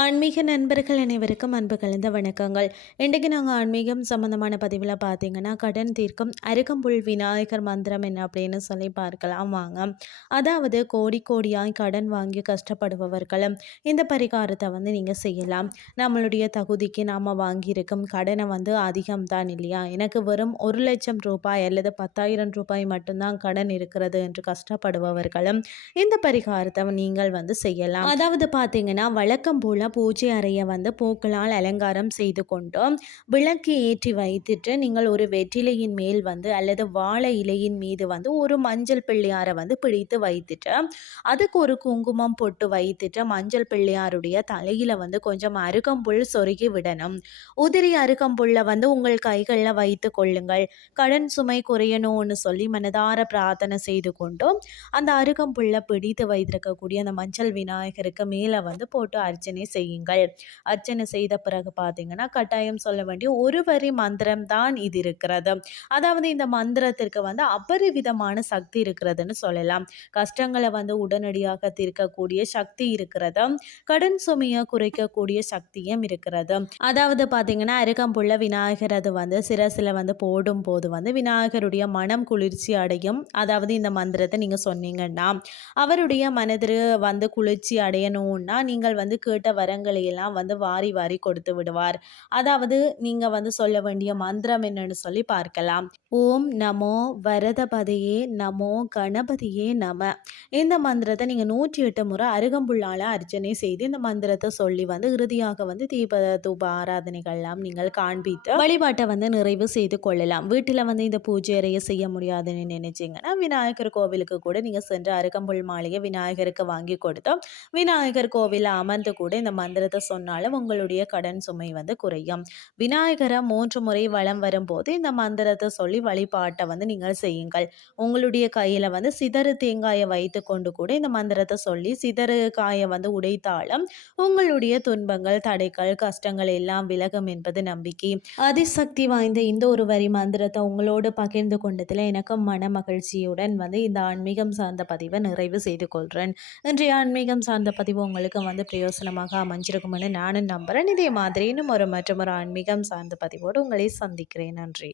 ஆன்மீக நண்பர்கள் அனைவருக்கும் அன்பு கலந்த வணக்கங்கள். இன்றைக்கு நாங்கள் ஆன்மீகம் சம்மந்தமான பதிவில் பார்த்தீங்கன்னா கடன் தீர்க்கும் அருகம்புல் விநாயகர் மந்திரம் என்ன அப்படின்னு சொல்லி பார்க்கலாம் வாங்க. அதாவது கோடி கோடியாய் கடன் வாங்கி கஷ்டப்படுபவர்களும் இந்த பரிகாரத்தை வந்து நீங்கள் செய்யலாம். நம்மளுடைய தகுதிக்கு நாம் வாங்கியிருக்கும் கடனை வந்து அதிகம் தான் இல்லையா? எனக்கு வெறும் ஒரு லட்சம் ரூபாய் அல்லது பத்தாயிரம் ரூபாய் மட்டும்தான் கடன் இருக்கிறது என்று கஷ்டப்படுபவர்களும் இந்த பரிகாரத்தை நீங்கள் வந்து செய்யலாம். அதாவது பார்த்தீங்கன்னா வழக்கம் போல் பூஜை அறையை வந்து பூக்களால் அலங்காரம் செய்து கொண்டும். விளக்கு ஏற்றி வைத்துட்டு நீங்கள் ஒரு வெற்றிலையின் மேல் வந்து அல்லது வாழை இலையின் மீது வந்து ஒரு மஞ்சள் பிள்ளையாரை வந்து பிடித்து வைத்துட்டு அதுக்கு ஒரு குங்குமம் போட்டு வைத்துட்டு மஞ்சள் பிள்ளையாருடைய தலையில் வந்து கொஞ்சம் அருகம்புல் சொருகி விடணும். உதிரி அருகம்புல்லை வந்து உங்கள் கைகளில் வைத்து கொள்ளுங்கள். கடன் சுமை குறையணும்னு சொல்லி மனதார பிரார்த்தனை செய்து கொண்டும். அந்த அருகம்புல்லை பிடித்து வைத்திருக்கக்கூடிய அந்த மஞ்சள் விநாயகருக்கு மேலே வந்து போட்டு அர்ச்சனை செய்யுங்கள். அர்ச்சனை செய்த பிறகு பார்த்தீங்கன்னா கட்டாயம் சொல்ல வேண்டிய ஒரு வரி மந்திரம் தான் இது இருக்கிறது. அதாவது இந்த மந்திரத்திற்கு வந்து அபரிவிதமான சக்தி இருக்கிறதுன்னு சொல்லலாம். கஷ்டங்களை வந்து உடனடியாக தீர்க்கக்கூடிய சக்தி இருக்கிறது. கடன் சுமையை குறைக்கக்கூடிய சக்தியும் இருக்கிறது. அதாவது பார்த்தீங்கன்னா அருகம்புள்ள விநாயகர் அது வந்து சிரசில் வந்து போடும் போது வந்து விநாயகருடைய மனம் குளிர்ச்சி அடையும். அதாவது இந்த மந்திரத்தை நீங்கள் சொன்னீங்கன்னா அவருடைய மனதிற்கு வந்து குளிர்ச்சி அடையணும்னா நீங்கள் வந்து கேட்ட வரங்களை எல்லாம் வந்து வாரி வாரி கொடுத்து விடுவார். அதாவது நீங்கள் வந்து சொல்ல வேண்டிய மந்திரம் என்னன்னு சொல்லி பார்க்கலாம். ஓம் நமோ வரதபதையே நமோ கணபதியே நம. இந்த மந்திரத்தை நீங்கள் நூற்றி எட்டு முறை அருகம்புள்ளால் அர்ச்சனை செய்து இந்த மந்திரத்தை சொல்லி வந்து இறுதியாக வந்து தீப தூப ஆராதனைகள்லாம் நீங்கள் காண்பித்து வழிபாட்டை வந்து நிறைவு செய்து கொள்ளலாம். வீட்டில் வந்து இந்த பூஜை அறையை செய்ய முடியாதுன்னு நினைச்சிங்கன்னா விநாயகர் கோவிலுக்கு கூட நீங்கள் சென்று அருகம்புல் மாளிகை விநாயகருக்கு வாங்கி கொடுத்தோம். விநாயகர் கோவிலில் அமர்ந்து கூட இந்த மந்திரத்தை சொன்னாலும் உங்களுடைய கடன் சுமை வந்து குறையும். விநாயகரை மூன்று முறை வளம் வரும்போது இந்த மந்திரத்தை சொல்லி வழிபாட்டை வந்து நீங்கள் செய்யுங்கள். உங்களுடைய கையில் வந்து சிதறு தேங்காயை வைத்து கொண்டு கூட இந்த மந்திரத்தை சொல்லி சிதறு காயை வந்து உடைத்தாலும் உங்களுடைய துன்பங்கள் தடைகள் கஷ்டங்கள் எல்லாம் விலகும் என்பது நம்பிக்கை. அதிசக்தி வாய்ந்த இந்த ஒரு வரி மந்திரத்தை உங்களோடு பகிர்ந்து கொண்டதில் எனக்கும் மன மகிழ்ச்சியுடன் வந்து இந்த ஆன்மீகம் சார்ந்த பதிவை நிறைவு செய்து கொள்கிறேன் இன்றைய ஆன்மீகம் சார்ந்த பதிவு உங்களுக்கு வந்து பிரயோசனமாக அமைஞ்சிருக்கும்னு நானும் நம்புகிறேன் இதே மாதிரி இன்னும் ஒரு மற்றும் ஒரு ஆன்மீகம் சார்ந்த பதிவோடு உங்களை சந்திக்கிறேன். நன்றி.